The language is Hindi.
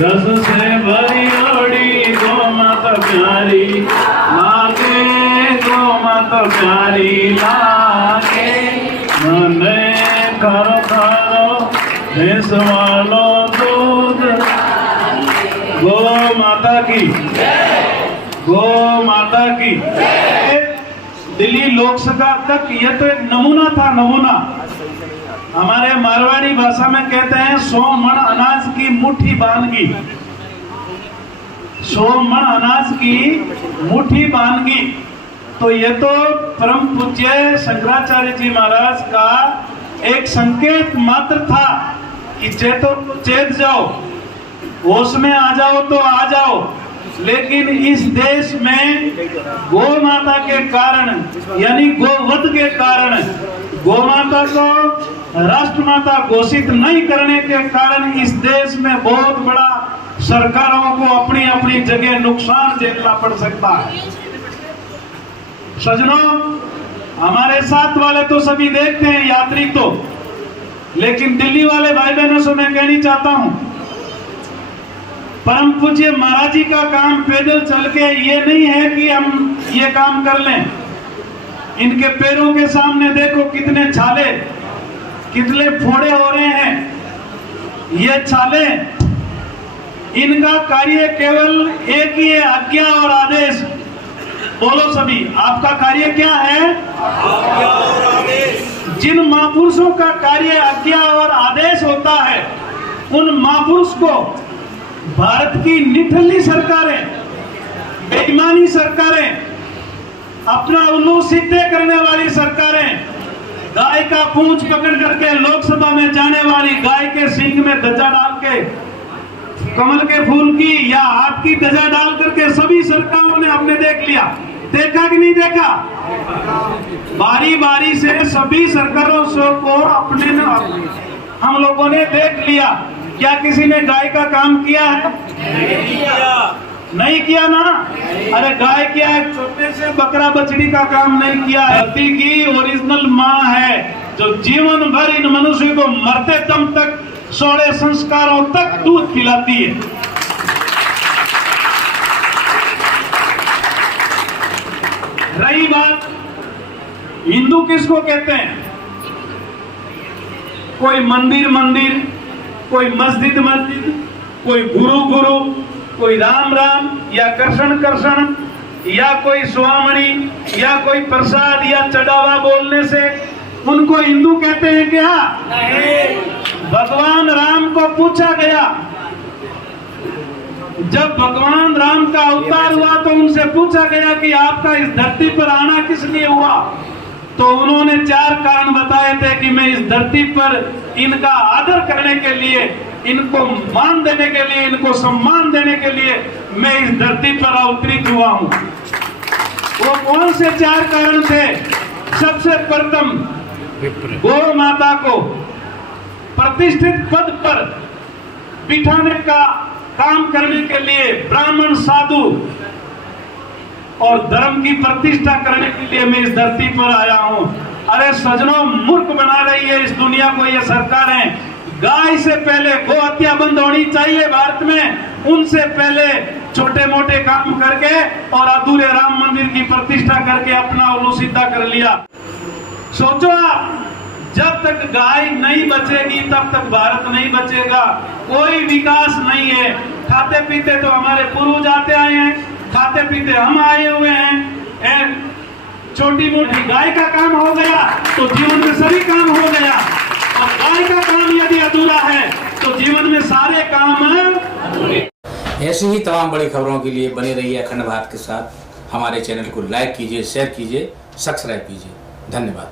रस से भरी ओड़ी गो माता प्यारी लागे, गो माता प्यारी लागे। मने खारो खारो भैंस वालो दूध। गो माता की, गो माता की। दिल्ली लोकसभा तक ये तो एक नमूना था, नमूना। हमारे मारवाड़ी भाषा में कहते हैं 100 मण अनाज की मुट्ठी बांधगी। 100 मण अनाज की मुट्ठी बांधगी। तो ये तो परम पूज्य शंकराचार्य जी महाराज का एक संकेत मात्र था कि चेत जाओ, होश में आ जाओ तो आ जाओ। लेकिन इस देश में गौ माता के कारण, यानी गोवध के कारण, गौ माता को राष्ट्रमाता घोषित नहीं करने के कारण इस देश में बहुत बड़ा सरकारों को अपनी अपनी जगह नुकसान झेलना पड़ सकता है। सज्जनों, हमारे साथ वाले तो सभी देखते हैं, यात्री तो, लेकिन दिल्ली वाले भाई बहनों से मैं कहनी चाहता हूं, परम पूज्य महाराज जी का काम पैदल चल के ये नहीं है कि हम ये काम कर लें। इनके पैरों के सामने देखो कितने छाले, कितने फोड़े हो रहे हैं। ये छाले, इनका कार्य केवल एक ही है, आज्ञा और आदेश। बोलो सभी, आपका कार्य क्या है? आज्ञा और आदेश। जिन महापुरुषों का कार्य आज्ञा और आदेश होता है, उन महापुरुष को भारत की निठल्ली सरकारें, बेईमानी सरकारें, अपना उल्लू सीधे करने वाली सरकारें, गाय का पूंछ पकड़ करके लोकसभा में जाने वाली, गाय के सींग में ध्वजा डाल के, कमल के फूल की या हाथ की ध्वजा डाल करके सभी सरकारों ने हमने देख लिया। देखा कि नहीं देखा? बारी बारी से सभी सरकारों को अपने हम लोगों ने देख लिया। क्या किसी ने गाय का काम किया है? नहीं किया ना। अरे गाय क्या है, छोटे से बकरा बछड़ी का काम नहीं किया है। धरती की ओरिजिनल माँ है जो जीवन भर इन मनुष्य को मरते दम तक 16 संस्कारों तक दूध पिलाती है। रही बात हिंदू किसको कहते हैं? कोई मंदिर मंदिर, कोई मस्जिद मस्जिद, कोई गुरु गुरु, कोई राम राम या कृष्ण कृष्ण, या कोई स्वामणी, या कोई प्रसाद या चढ़ावा बोलने से उनको हिंदू कहते हैं क्या? नहीं। भगवान राम को पूछा गया, जब भगवान राम का अवतार हुआ तो उनसे पूछा गया कि आपका इस धरती पर आना किस लिए हुआ? तो उन्होंने 4 कारण बताए थे कि मैं इस धरती पर इनका आदर करने के लिए, इनको मान देने के लिए, इनको सम्मान देने के लिए मैं इस धरती पर अवतरित हुआ हूं। वो कौन से 4 कारण थे? सबसे प्रथम, गौ माता को प्रतिष्ठित पद पर बिठाने का काम करने के लिए ब्राह्मण, साधु और धर्म की प्रतिष्ठा करने के लिए मैं इस धरती पर आया हूं। अरे सजनों, मूर्ख बना रही है इस दुनिया को ये सरकारें। गाय से पहले गौ हत्या बंद होनी चाहिए भारत में। उनसे पहले छोटे मोटे काम करके और अधूरे राम मंदिर की प्रतिष्ठा करके अपना उल्लू सीधा कर लिया। सोचो आप, जब तक गाय नहीं बचेगी तब तक भारत नहीं बचेगा। कोई विकास नहीं है। खाते पीते तो हमारे पूर्वज आते आए हैं, खाते पीते हम आए हुए हैं। छोटी मोटी गाय का काम हो गया तो जीवन में सभी काम हो गया, और गाय का काम यदि अधूरा है तो जीवन में सारे काम अधूरे। ऐसी ही तमाम बड़ी खबरों के लिए बने रहिए अखंड भारत के साथ। हमारे चैनल को लाइक कीजिए, शेयर कीजिए, सब्सक्राइब कीजिए। धन्यवाद।